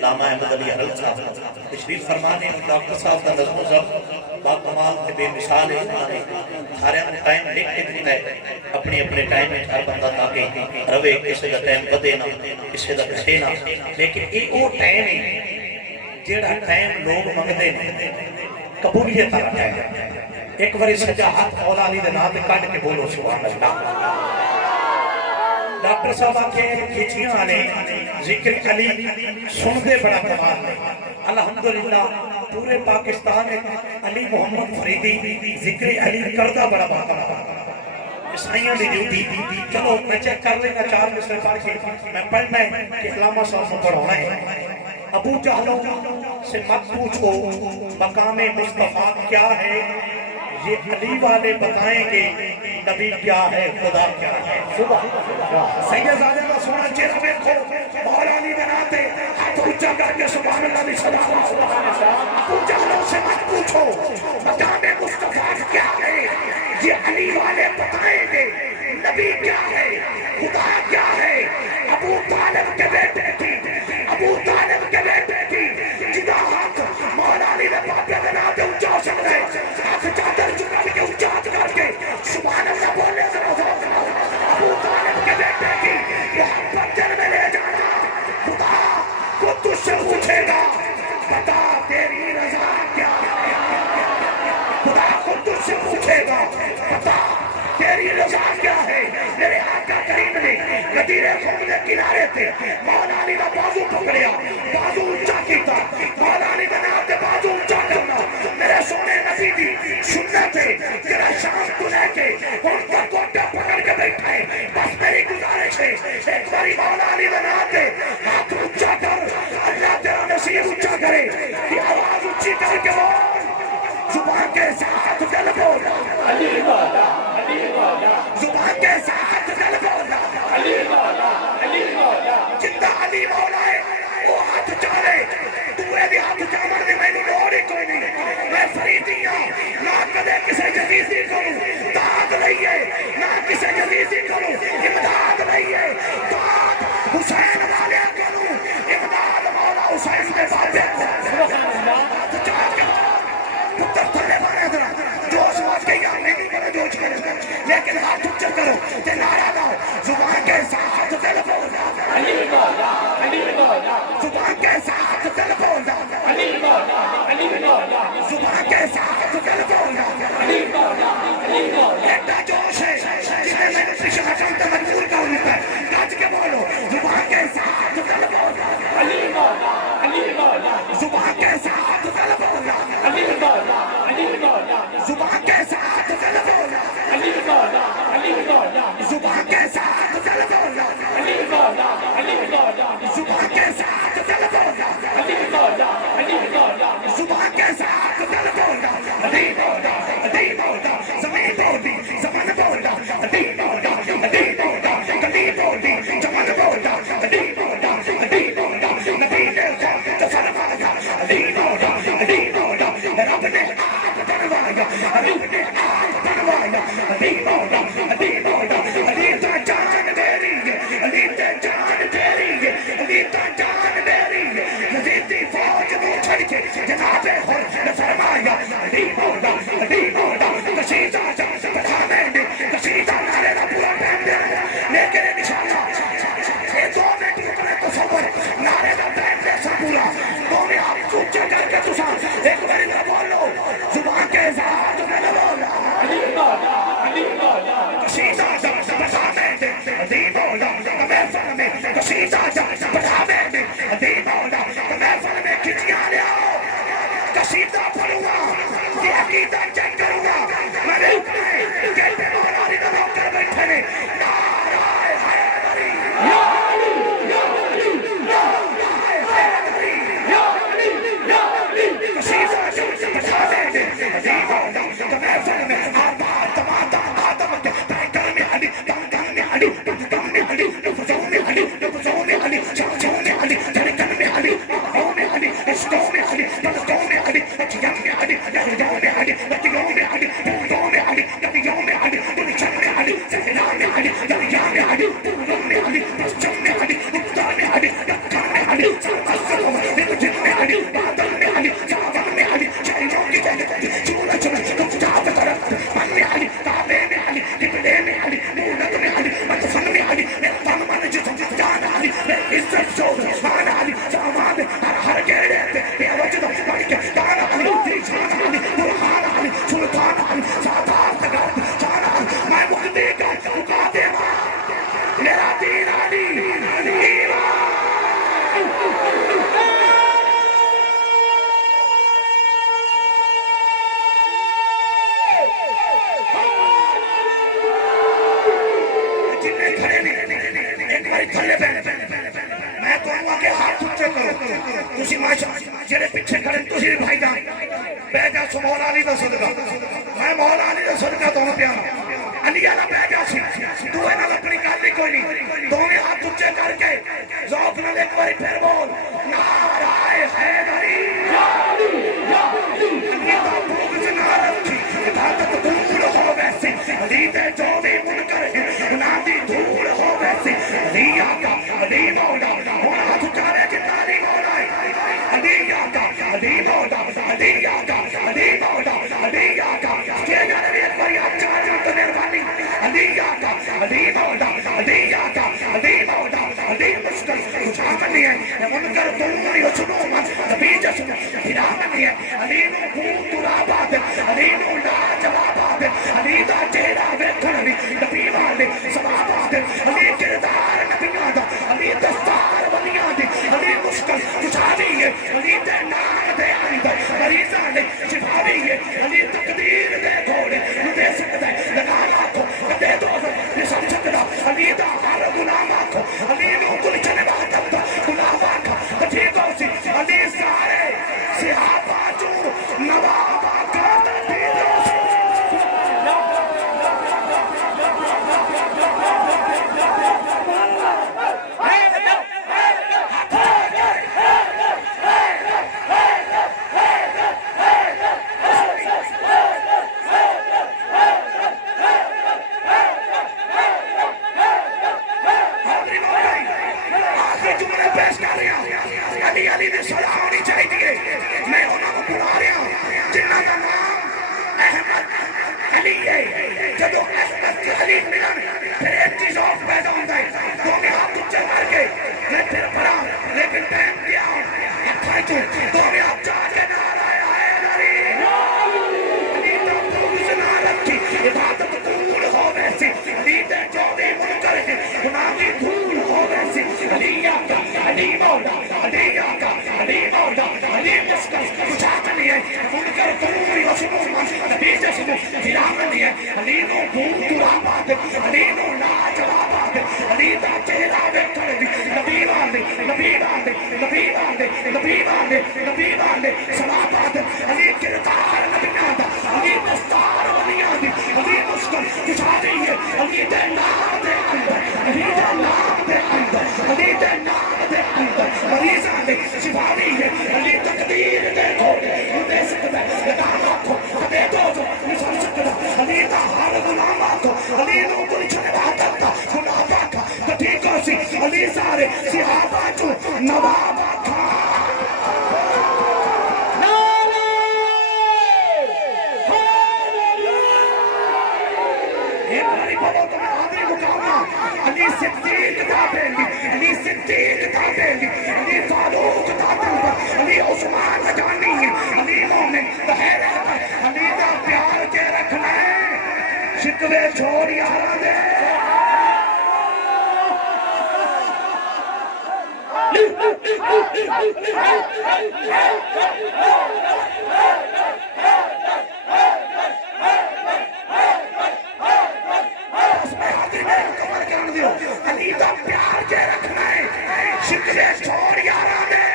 علامہ احمد علی حرل صاحب تشریف فرمانے ڈاکٹر صاحب کا نظم و ضبط با کمال کے بے مثال ہے سارے ٹائم لکھ کے دیتا ہے اپنے اپنے ٹائم میں ہر بندہ تاکہ روے کسی کا ٹائم بدے نہ کسی کا گھٹے نہ لیکن ایک وہ ٹائم ہے جیڑا ٹائم لوگ منگتے ہیں قبولیت والا ٹائم ایک بار سجا ہاتھ مولا علی دے نام تے کڈ کے بولو سبحان اللہ ڈاکٹر صاحب آکے کھچیاں آنے ذکر علی سندے بڑا کمال ہے الحمدللہ پورے پاکستان میں علی محمد فریدی ذکر علی کردہ بڑا باقا عیسائیاں دی ڈیوٹی چلو میں چیک کر لیں گا 4 مصر پڑھ کے میں پڑھنا ہے کہ علامہ صاحب کو پڑھونا ہے ابو جہلوں سے مت پوچھو مقام مصطفیٰ کیا ہے یہ علی والے بتائیں گے نبی کیا ہے خدا کیا ہے سید زادے کا سونا چہرہ دیکھو مولا علی بناتے ہاتھ اونچا کر کے سبحان اللہ دی صدا ابو جہلوں سے مت پوچھو مقام مصطفیٰ کیا ہے یہ علی والے بتائیں گے نبی کیا ہے خدا کیا ہے ابو طالب کے بیٹے تھی ابو طالب کے بیٹے تھی جدا ہاتھ مولا علی نے پاپے بناتے اونچا سن گئے ہاتھ چادر چکا کے اونچا کر کے سبحان اللہ بولے ابو طالب کے بیٹے کی محبت دل میں لے جانا خدا کو تجھ سے پوچھے گا بتا تیری رضا کیا ہے خدا کو تجھ سے پوچھے گا بتا تیری رضا کیا ہے میرے آقا کریم نے ندیرے خون کے کنارے تھے مولا علی کا بازو پکڑیا بازو اونچا کیتا مولا علی بنا کے بازو اونچا کرنا میرے سونے نبی دی سنت ہے تیرا شام تو لے کے ان کا کوٹا پکڑ کے بیٹھا ہے بس میری گزارش ہے ایک باری مولا علی بنا کے ہاتھ اونچا کر اللہ تیرا نصیب اونچا کرے یہ آواز اونچی کر کے بول زبان کے ساتھ دل بولا علی مولا زبان کے ساتھ دل بولا علی مولا جندہ علی مولا ہے وہ ہاتھ چارے دوئے بھی ہاتھ چامر دی میں لوڑ ہی کوئی نہیں میں فریدی ہوں نہ کدے کسے جزیزی کروں داد لئیے نہ کسے جزیزی کروں امداد لئیے داد حسین والے کروں امداد مولا حسین کے بابے کو ہاتھ چار کے پتر تھلے بارے درہ جوش بات کے یا نہیں بڑے جوش کرے لیکن ہاتھ اچھا کرو تے نعرہ داؤ زبان کے ساتھ دل بولا علی مولا زبان کے ساتھ دل بولا علی مولا زبان کے ساتھ دل بولا علی مولا ایٹا جوش ہے جنہیں میں نے پیشہ حکمت مجبور کا ہوتا ہے کاج کے بولو زبان کے ساتھ دل بولا علی مولا زبان کے ساتھ دل بولا علی مولا زبان کے ساتھ دل بولا علی مولا زبان کے ساتھ دل بولا علی مولا زبان کے ساتھ دل بولا علی مولا زبان کے ساتھ دل بولا علی مولا زمین بولی زمان بولا علی مولا گلی بولی زمان بولا علی مولا نبی نے خود فرمایا علی مولا رب نے آپ بنوایا رب نے آپ بنوایا علی مولا علی تا جان میری ہے علی تا جان تیری ہے علی تا جان میری ہے یزیدی فوج میں چھڑ کے جناب خود نے فرمایا علی مولا کشیدہ جان بتانے نے کشیدہ نارے نہ پورا پہن دے لیکن نشانہ یہ دو میں ٹکڑے تصور نارے نہ پہن دے سا پورا دو میں آپ چوچے کر کے تسان ایک باری نہ بولو زبان کے ساتھ میں نہ بولا علی مولا کشیدہ جان بتانے نے علی مولا تمہیں فن میں کشیدہ جان بتانے نے علی مولا تمہیں فن میں کھچیاں لے آؤ کشیدہ پر تسی ماشاءاللہ جڑے پیچھے کھڑے تسی بھی بھائی جان بہ جا سو مولا علی دا صدقہ میں مولا علی دا صدقہ تو پیا علی والا بہ جا سی تو نال اپنی گل ہی کوئی نہیں دونوں ہاتھ اونچے کر کے ذوق نال ایک بار پھر بول نعرہ حیدری یا علی یا علی علی دا بغض نہ رکھی عبادت دور ہو ویسی علی دے جو بھی منکر نہ دی دور ہو ویسی علی آقا علی مولا ہن ہاتھ اٹھارے جتنا علی مولا علی آقا علی مولا علی آقا علی مولا علی آقا کہ جانے ایک بار آپ چاہ جو تو مہربانی علی آقا علی مولا علی آقا علی مولا علی مشکل کچھ نہیں ہے منکر دور نہیں ہو سنو من نبی جسم پھرا نہیں ہے علی نو خون ترابات علی نو لا جوابات علی دا چہرہ ویکھن نبی والے ثوابات علی کردار نبیاں دا علی دستار ولیاں دی علی مشکل کچھ نہیں ہے علی دے نام دے اندر مریضاں دے شفا بھی ہے علی تقدیر دے گھوڑے دے سکتا ہے لگا لاکھو دے دو یہ سب سکتا علی دا ہر غلام آکھو علی نو کل چلے بات دا غلام آکھا ٹھیک ہو سی علی سارے صحابہ جو نواب آکھا علی نے صلاح ہونی چاہیے میں انہوں کو بلا رہا ہوں جنہ کا نام احمد علی ہے جدو احمد کی علی ملن پھر ایک چیز اور پیدا ہوتا ہے تو میں آپ اچھے مار کے میں پھر پڑا لیکن ٹائم دیا ہوں اکھائی تو میں آپ چاہ کے نعرہ حیدری علی تو بغض نہ رکھی عبادت دور ہو ویسی علی دے جو بھی منکر ہے گناہ کی دور ہو ویسی علی آقا علی مولا علی آقا علی مولا علی مشکل کچھ نہیں ہے منکر دور ہو سنو من نبی جسم پھرا نہیں ہے علی نو خون ترابات علی نو لا جوابات علی دا چہرہ ویکھن نبی والے نبی والے نبی والے نبی والے نبی والے ثوابات علی کردار نبیاں دا علی دستار ولیاں دی علی مشکل کچھ نہیں ہے علی دے نام دے اندر علی دے نام دے اندر علی دے نام دے اندر مریضاں دے شفا نہیں ہے علی تقدیر دے گھوڑے دے سکتا ہے لگا لاکھو دے دو جو نسل سکتا علی دا ہر غلام آکھو علی نو کل چھنے بات آتا گناہ آکھا تو ٹھیک ہو سی علی سارے صحابہ جو نواب آکھا علی صدیق تابعی علی صدیق تابعی علی فاروق تابعی علی عثمان جانی علی مومن بہر علی دا پیار کے رکھنا ہے شکوے چھوڑ یارا دے علی دا پیار کے رکھنا ہے شکوے چھوڑ یارا دے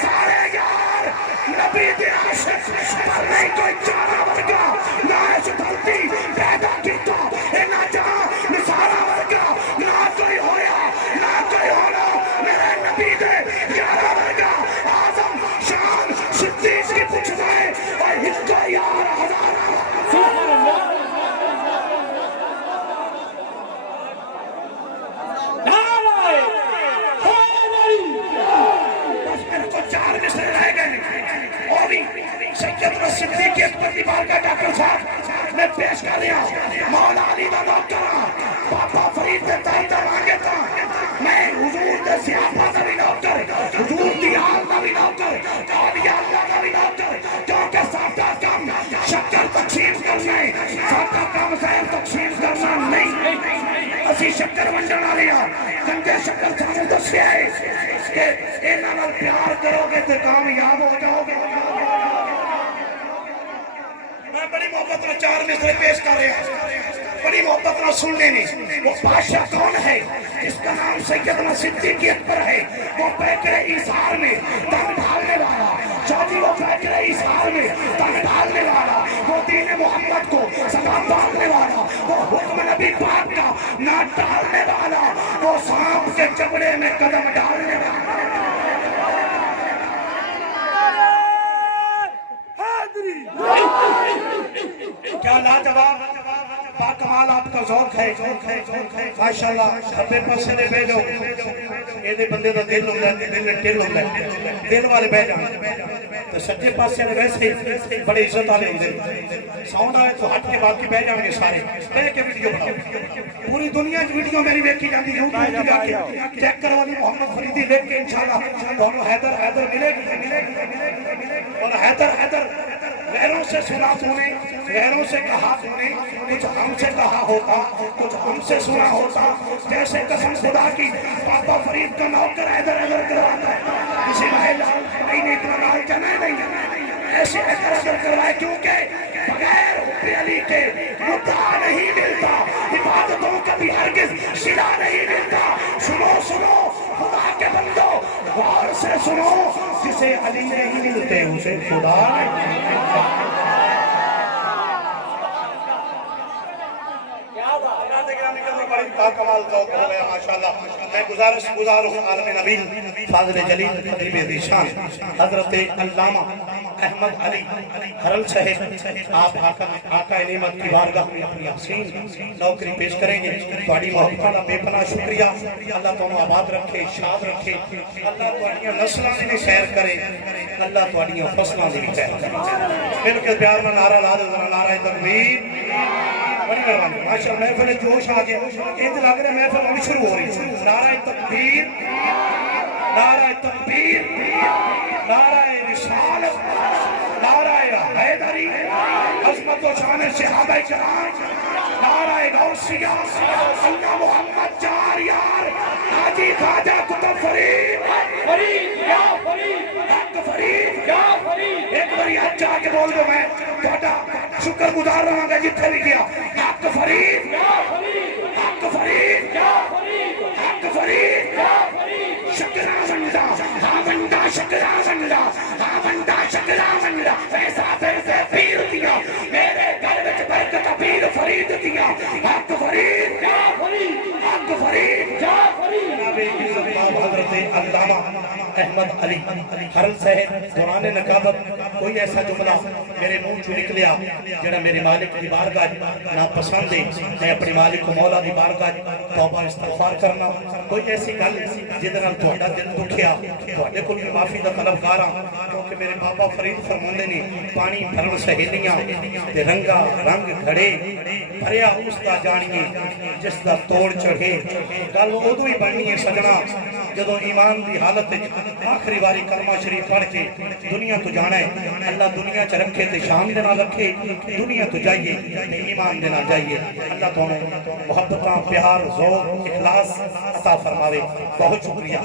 سارے یار نبی دے عاشق پر نہیں کوئی چارہ ورگا نہ اس دھرتی پیدا کیتا نہ جہاں نسارہ ورگا نہ کوئی ہویا نہ کوئی ہونا میرے نبی دے یارہ ورگا آزم شان صدیق کی پوچھ دائے اور اس کا یار ہزارہ سبحان اللہ سیدنا صدیق اکبر کی بارگاہ ڈاکٹر صاحب میں پیش کر رہا مولا علی دا ڈاکٹر پاپا فرید دے دائدہ مانگے تھا میں حضور دے صحابہ دا بھی ڈاکٹر حضور دی آل دا بھی ڈاکٹر اولیاء اللہ دا بھی ڈاکٹر کیونکہ ساتھا کام شکر تقسیم کرنا ہے ساتھا کام زہر تقسیم کرنا نہیں اسی شکر ونڈن آ لیا کنگے شکر سامو دسیا ہے کہ انہاں نال پیار کرو گے تو کامیاب ہو جاؤ گے میں بڑی محبت میں چار مصرے پیش کر رہا ہوں بڑی محبت میں سننے نہیں وہ بادشاہ کون ہے جس کا نام سیدنا صدیق اکبر ہے وہ پیکر ایثار میں محمد کو سزا پانے والا، وہ حکم نبی پاک کا نہ ٹالنے والا، وہ سانپ کے چمڑے میں قدم ڈالنے والا۔ کیا لاجواب باکمال آپ کا ذوق ہے، ماشاءاللہ۔ ابے پاسے نے بھیجو یہ بندے دا دل ہوندا ہے، دل ٹل ہوندا ہے، دل والے بہ جان تے سجے پاسے نے ویسے بڑے عزت والے ہوندے، ساؤنڈ والے تو ہٹ کے باقی بہ جان گے سارے، کہہ کے ویڈیو بناؤ۔ پوری دنیا کی ویڈیو میری ویکھی جاندی، یوٹیوب تے جا کے چیک کرو والی محمد فریدی لکھ کے انشاءاللہ دونوں حیدر ملے گی، اور حیدر غیروں سے سنا تمہیں، غیروں سے کہا تمہیں، کچھ ہم سے کہا ہوتا، کچھ ہم سے سنا ہوتا، جیسے قسم خدا کی پاپا فرید کا نوکر حیدر کرواتا ہے، کسی محل بھائی نے اتنا نال جانا ہے نہیں، ایسے حیدر کروائے، کیونکہ بغیر حب علی کے مدعا نہیں ملتا، عبادتوں کا بھی ہرگز صلہ نہیں ملتا۔ سنو خدا کے بندو، غور سے سنو، جسے علی نہیں ملتے اسے خدا کمال ذوق ہو گیا ماشاءاللہ۔ میں گزار ہوں عالم نبی فاضل جلیل قدیب ذیشان حضرت علامہ احمد علی حرل صاحب، آپ آقا نعمت کی بارگاہ میں اپنی حسین نوکری پیش کریں گے۔ تھوڑی محبتوں کا بے پناہ شکریہ، اللہ تمہیں آباد رکھے، شاد رکھے، اللہ تھوڑیاں نسلاں دی خیر کرے، اللہ تھوڑیاں فصلاں دی خیر کرے۔ مل کے پیار میں نعرہ لا دو، نعرہ تکبیر، بڑی مہربانی ماشاءاللہ۔ محفل جوش آ گیا، یہ لگ رہا ہے محفل ابھی شروع ہو رہی ہے۔ نعرہ تکبیر، نعرہ تکبیر، نعرہ رسالت، نعرہ حیدری، عظمت و شان صحابہ کرام، نعرہ غوثیہ، اللہ محمد چار یار، حاجی خواجہ کتب فرید، فرید یا فرید، حق فرید یا فرید۔ ایک باری ہاتھ جا کے بول دو، میں تھوڑا شکر گزار رہا گا جتنے بھی گیا۔ حق فرید یا فرید، حق فرید یا فرید، حق فرید یا فرید۔ شکرا بندہ، ہاں بندہ شکرا بندہ، ہاں بندہ شکرا بندہ، ایسا پھر سے پیر دیا میرے گھر وچ برکت پیر فرید دیا۔ حق فرید یا فرید، حق فرید یا فرید۔ جناب حضرت علامہ احمد علی حرل صاحب دوران نقابت کوئی ایسا جملہ میرے منہ چو نکلیا جڑا میرے مالک دی بارگاہ ناپسند ہے، میں اپنے مالک کو مولا دی بارگاہ توبہ استغفار کرنا، کوئی ایسی گل جہدے نال تہاڈا دل دکھیا، تہاڈے کول بھی معافی دا طلبگار ہاں، کیونکہ میرے بابا فرید فرماندے نے پانی بھرن سہیلیاں تے رنگا رنگ گھڑے بھریا اس دا جانیے جس دا توڑ چڑھے۔ گل ادو ہی بننی ہے سجنا جدو ایمان دی حالت آخری باری کلمہ شریف پڑھ کے دنیا تو جانا ہے۔ اللہ دنیا چ رکھے تے شان دے نال رکھے، دنیا تو جائیے تے ایمان دے نال جائیے۔ اللہ تمہیں محبتاں، پیار، ذوق، اخلاص عطا فرماوے۔ بہت شکریہ۔